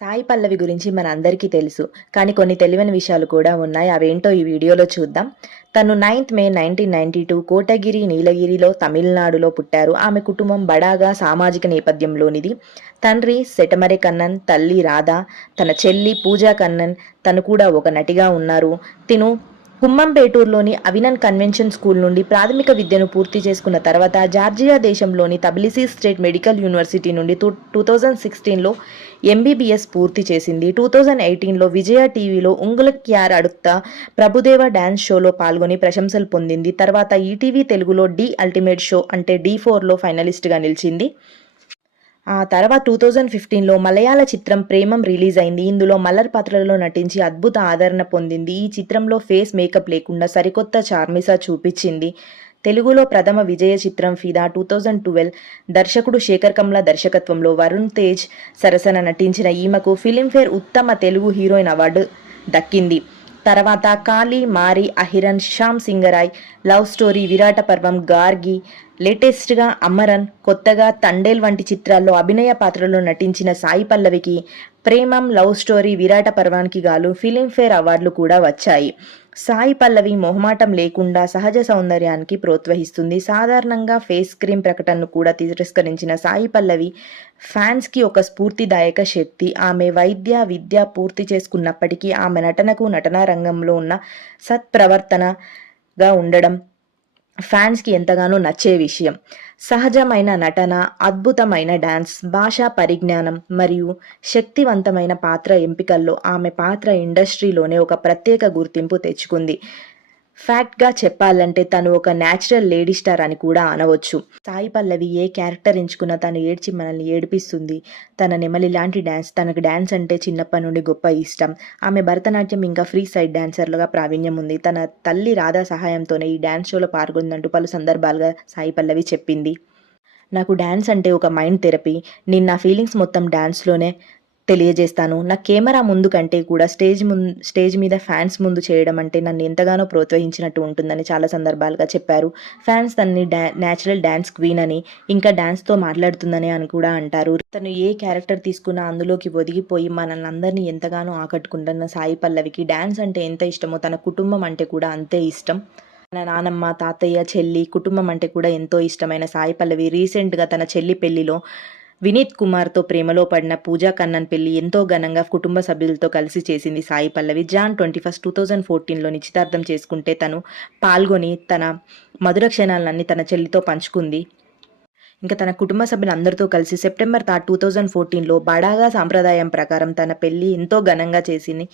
సాయి పల్లవి గురించి మన అందరికీ తెలుసు. కానీ కొన్ని తెలియని విషయాలు కూడా ఉన్నాయి. అవేంటో ఈ వీడియోలో చూద్దాం. తను ninth May nineteen ninety two Kotagiri నీలగిరిలో తమిళనాడులో పుట్టారు. ఆమె కుటుంబం బడాగా సామాజిక నేపథ్యంలోనిది. తండ్రి సెటమరె కన్నన్ తల్లి రాధా తన చెల్లి పూజా కన్నన్ తను కూడా ఒక నటిగా ఉన్నారు. తిను కుమ్మంపేటూరులోని అవినన్ కన్వెన్షన్ స్కూల్ నుండి ప్రాథమిక విద్యను పూర్తి చేసుకున్న తర్వాత జార్జియా దేశంలోని తబిలిసీ స్టేట్ మెడికల్ యూనివర్సిటీ నుండి టూ టూ థౌజండ్ సిక్స్టీన్లో ఎంబీబీఎస్ పూర్తి చేసింది. టూ థౌజండ్ ఎయిటీన్లో విజయ టీవీలో ఉంగులక్యార్ అడుత్త ప్రభుదేవ డ్యాన్స్ షోలో పాల్గొని ప్రశంసలు పొందింది. తర్వాత ఈటీవీ తెలుగులో డి అల్టిమేట్ షో అంటే డి ఫోర్లో ఫైనలిస్ట్గా నిలిచింది. ఆ తర్వాత టూ థౌజండ్ ఫిఫ్టీన్లో మలయాళ చిత్రం ప్రేమం రిలీజ్ అయింది. ఇందులో మల్లర్ పాత్రలో నటించి అద్భుత ఆదరణ పొందింది. ఈ చిత్రంలో ఫేస్ మేకప్ లేకుండా సరికొత్త చార్మిసా చూపించింది. తెలుగులో ప్రథమ విజయ చిత్రం ఫిదా టూ థౌజండ్ ట్వెల్వ్ దర్శకుడు శేఖర్ కమ్ల దర్శకత్వంలో వరుణ్ తేజ్ సరసన నటించిన ఈమెకు ఫిలింఫేర్ ఉత్తమ తెలుగు హీరోయిన్ అవార్డు దక్కింది. తర్వాత కాళీ మారి అహిరన్ శ్యామ్ సింగరాయ్ లవ్ స్టోరీ విరాట పర్వం గార్గి లేటెస్ట్గా అమరన్ కొత్తగా తండేల్ వంటి చిత్రాల్లో అభినయ పాత్రలో నటించిన సాయి పల్లవికి ప్రేమం లవ్ స్టోరీ విరాట పర్వానికి గాను ఫిలింఫేర్ అవార్డులు కూడా వచ్చాయి. సాయి పల్లవి మొహమాటం లేకుండా సహజ సౌందర్యానికి ప్రోత్సహిస్తుంది. సాధారణంగా ఫేస్ క్రీమ్ ప్రకటనను కూడా తిరస్కరించిన సాయి పల్లవి ఫ్యాన్స్కి ఒక స్ఫూర్తిదాయక శక్తి. ఆమె వైద్య విద్య పూర్తి చేసుకున్నప్పటికీ ఆమె నటనకు నటనా రంగంలో ఉన్న సత్ప్రవర్తనగా ఉండడం ఫ్యాన్స్కి ఎంతగానో నచ్చే విషయం. సహజమైన నటన అద్భుతమైన డాన్స్ భాషా పరిజ్ఞానం మరియు శక్తివంతమైన పాత్ర ఎంపికల్లో ఆమె పాత్ర ఇండస్ట్రీలోనే ఒక ప్రత్యేక గుర్తింపు తెచ్చుకుంది. ఫ్యాక్ట్గా చెప్పాలంటే తను ఒక న్యాచురల్ లేడీ స్టార్ అని కూడా అనవచ్చు. సాయి పల్లవి ఏ క్యారెక్టర్ ఎంచుకున్నా తను ఏడ్చి మనల్ని ఏడిపిస్తుంది. తన నెమలి లాంటి డ్యాన్స్ తనకు డ్యాన్స్ అంటే చిన్నప్పటి నుండి గొప్ప ఇష్టం. ఆమె భరతనాట్యం ఇంకా ఫ్రీ సైడ్ డ్యాన్సర్లుగా ప్రావీణ్యం ఉంది. తన తల్లి రాధా సహాయంతోనే ఈ డ్యాన్స్ షోలో పాల్గొందంటూ పలు సందర్భాలుగా సాయి పల్లవి చెప్పింది. నాకు డ్యాన్స్ అంటే ఒక మైండ్ థెరపీ. నేను నా ఫీలింగ్స్ మొత్తం డ్యాన్స్లోనే తెలియజేస్తాను. నా కెమెరా ముందు కంటే కూడా స్టేజ్ ముందు స్టేజ్ మీద ఫ్యాన్స్ ముందు చేయడం అంటే నన్ను ఎంతగానో ప్రోత్సహించినట్టు ఉంటుందని చాలా సందర్భాలుగా చెప్పారు. ఫ్యాన్స్ తనని డా న్యాచురల్ డ్యాన్స్ క్వీన్ అని ఇంకా డ్యాన్స్తో మాట్లాడుతుందని అని కూడా అంటారు. తను ఏ క్యారెక్టర్ తీసుకున్నా అందులోకి ఒదిగిపోయి మనల్ని అందరినీ ఎంతగానో ఆకట్టుకుంటున్న సాయి పల్లవికి డ్యాన్స్ అంటే ఎంత ఇష్టమో తన కుటుంబం అంటే కూడా అంతే ఇష్టం. తన నానమ్మ తాతయ్య చెల్లి కుటుంబం అంటే కూడా ఎంతో ఇష్టమైన సాయి పల్లవి రీసెంట్గా తన చెల్లి పెళ్ళిలో వినీత్ కుమార్తో ప్రేమలో పడిన పూజా కన్నన్ పెళ్ళి ఎంతో ఘనంగా కుటుంబ సభ్యులతో కలిసి చేసింది Sai Pallavi. Jan twenty first two thousand ఫోర్టీన్లో నిశ్చితార్థం చేసుకుంటే తను పాల్గొని తన మధుర క్షణాలన్నీ తన చెల్లితో పంచుకుంది. ఇంకా తన కుటుంబ సభ్యులందరితో కలిసి సెప్టెంబర్ థర్డ్ టూ థౌజండ్ ఫోర్టీన్లో బడాగా సాంప్రదాయం ప్రకారం తన పెళ్ళి ఎంతో ఘనంగా చేసింది.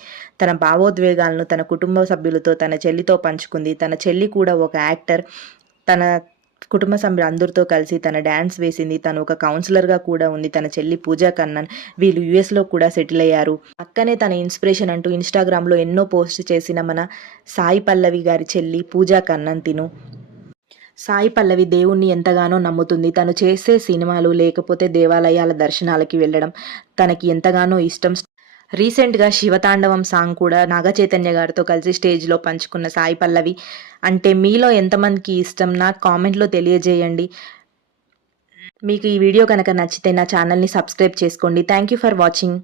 తన భావోద్వేగాలను తన కుటుంబ సభ్యులతో తన చెల్లితో పంచుకుంది. తన చెల్లి కూడా ఒక యాక్టర్. తన కుటుంబ సభ్యులు అందరితో కలిసి తన డ్యాన్స్ వేసింది. తను ఒక కౌన్సిలర్గా కూడా ఉంది. తన చెల్లి పూజా కన్నన్ వీళ్ళు యుఎస్లో కూడా సెటిల్ అయ్యారు. పక్కనే తన ఇన్స్పిరేషన్ అంటూ ఇన్స్టాగ్రామ్లో ఎన్నో పోస్ట్ చేసిన మన సాయి పల్లవి గారి చెల్లి పూజా కన్నన్ తిను. సాయి పల్లవి దేవుణ్ణి ఎంతగానో నమ్ముతుంది. తను చేసే సినిమాలు లేకపోతే దేవాలయాల దర్శనాలకి వెళ్ళడం తనకి ఎంతగానో ఇష్టం. రీసెంట్గా శివతాండవం సాంగ్ కూడా నాగ చైతన్య గారితో కలిసి స్టేజ్లో పంచుకున్న సాయి పల్లవి. అంటే మీలో ఎంతమందికి ఇష్టం? నాకు కామెంట్లో తెలియజేయండి. మీకు ఈ వీడియో కనుక నచ్చితే నా ఛానల్ని సబ్స్క్రైబ్ చేసుకోండి. Thank you for watching.